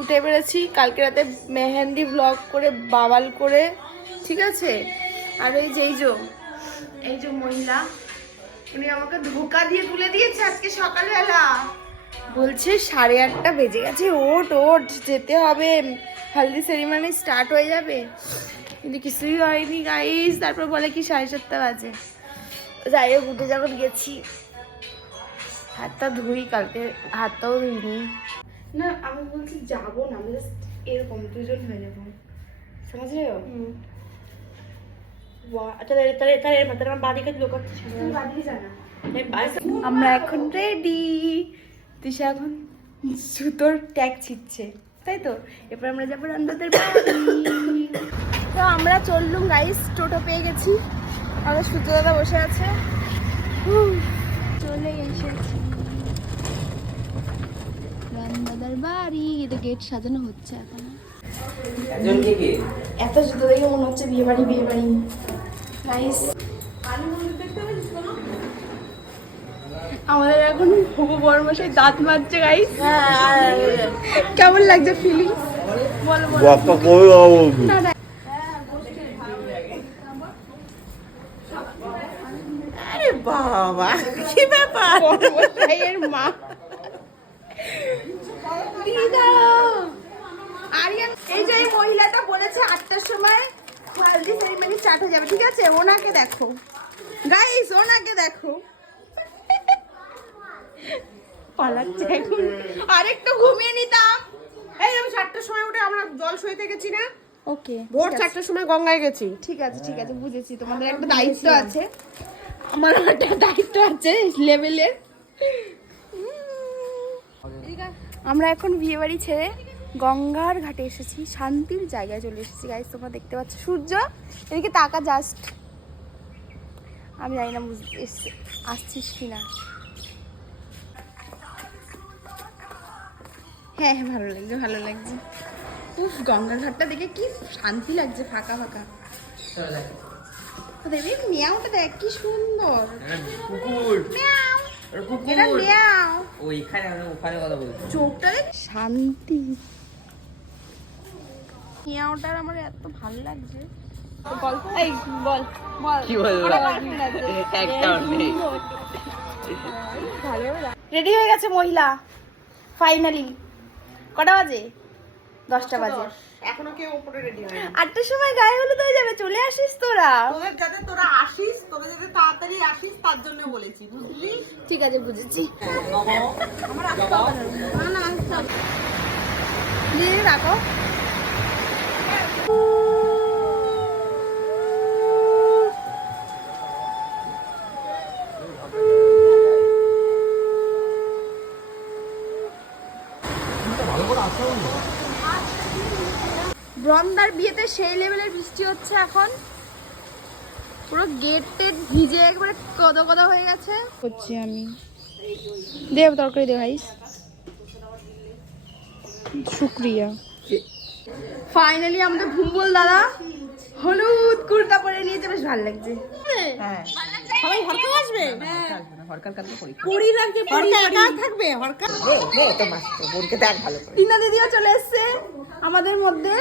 উঠে পেরেছি কালকে রাতে মেহেন্দি ব্লগ করে বাবাল করে, ঠিক আছে। আর এই যে মহিলা, উনি আমাকে ধোকা দিয়ে তুলে দিয়েছে আজকে সকালবেলা। বলছে 8:30 বেজে গেছে, ওঠ ওঠ যেতে হবে, হলদি সেরিমনি স্টার্ট হয়ে যাবে। কিন্তু কিছুই হয়নি গাইস। তারপর বলে কি 7:30 বাজে। যাই হোক উঠে যখন গেছি, হাতটা ধুই, কালকে হাতটাও ধুইনি। না আমি বলছি যাবো না, আমি জাস্ট এরকম দুজন হয়ে যাবো, समझ रहे हो? আমরা এখন রেডি। তিশা এখন সুতোর ট্যাগ ছিটছে, তাই তো। এরপর আমরা যাবো রান্নাদের বাড়ি। তো আমরা চললুম গাইস, টোটো পেয়ে গেছি। আমাদের সুতো দাদা বসে আছে। চলে এসেছি রান্নাদের বাড়ি। এটা গেট সাজানো হচ্ছে এখন। এত জুতো দেখে মনে হচ্ছে বিয়ে বাড়ি বিয়ে বাড়ি গাইস। আমাদের এখন হবু বড় মশাই দাঁত মাজছে গাইস। কেমন লাগছে ফিলিংস বলো বলো। না না আরে বাবা কি ব্যাপার, মশাইয়ের মা আরিয়ান। এই যে এই মহিলাটা বলেছে 8টার সময় হলদি সেরিমনি স্টার্ট হয়ে যাবে, ঠিক আছে। ওনাকে দেখো গাইস, ওনাকে দেখো পালাচ্ছে এখন। আরেকটু ঘুমিয়ে নিতাম। এই আমি 7টার সময় উঠে আমরা জল সইতে গেছি না, ওকে ভোর 4টার সময় গঙ্গায় গেছি। ঠিক আছে ঠিক আছে, বুঝেছি। তোমাদের একটা দায়িত্ব আছে, আমারও একটা দায়িত্ব আছে লেভেলের। আমরা এখন বিয়ে বাড়ি ছেড়ে গঙ্গার ঘাটে এসেছি, শান্তির জায়গায় চলে এসেছি গাইস। তোমরা দেখতে পাচ্ছ সূর্য এদিকে তাকা জাস্ট। আমি জানি না আসছিস কিনা। হ্যাঁ হ্যাঁ ভালো লাগছে ভালো লাগছে। উফ গঙ্গার ঘাটটা দেখে কি শান্তি লাগছে, ফাঁকা ফাঁকা। দেখবি মিয়াওটা দেখ কি সুন্দর। কুকুর মিয়াও কুকুর এটা মিয়াও। ওইখানে আমরা ওখানে কথা বলছি। চোখটা দেখ শান্তি। মিয়াওটার আমার এত ভালো লাগছে। গল্প এই বল বল কি বলবো? একটাও নেই। ভালো। রেডি হয়ে গেছে মহিলা ফাইনালি। কটা বাজে? 10টা বাজে। এখনো কেউ উপরে রেডি হয় না। 8টার সময় গায়ে হলুদ হয়ে যাবে, চলে আসিস তোরা। তোদের যাতে তোরা আসিস, তোরা যাতে তাড়াতাড়ি আসিস তার জন্য বলেছি, বুঝলি? ঠিক আছে বুঝেছি। আমার আসতে হবে না। না না দিয়ে রাখো। ব্রন্দার বিয়েতে সেই লেভেলের বৃষ্টি হচ্ছে এখন, পুরো গেট টেট ভিজে একবারে কদা কদা হয়ে গেছে। হচ্ছে আমি দেব তরকারি দে ভাই। শুক্রিয়া। ফাইনালি আমাদের ভুম্বল দাদা হলুদ কুর্তা পরে নিয়েছে, বেশ ভালো লাগছে। হ্যাঁ সবাই হরকা আসবে। হরকার কালকে পরীক্ষা। পরি রাখবে, হরকা একা থাকবে। হরকা তো মাস তো বোনকে দেখ ভালো করে। টিনা দিদিও চলে এসছে আমাদের মধ্যে।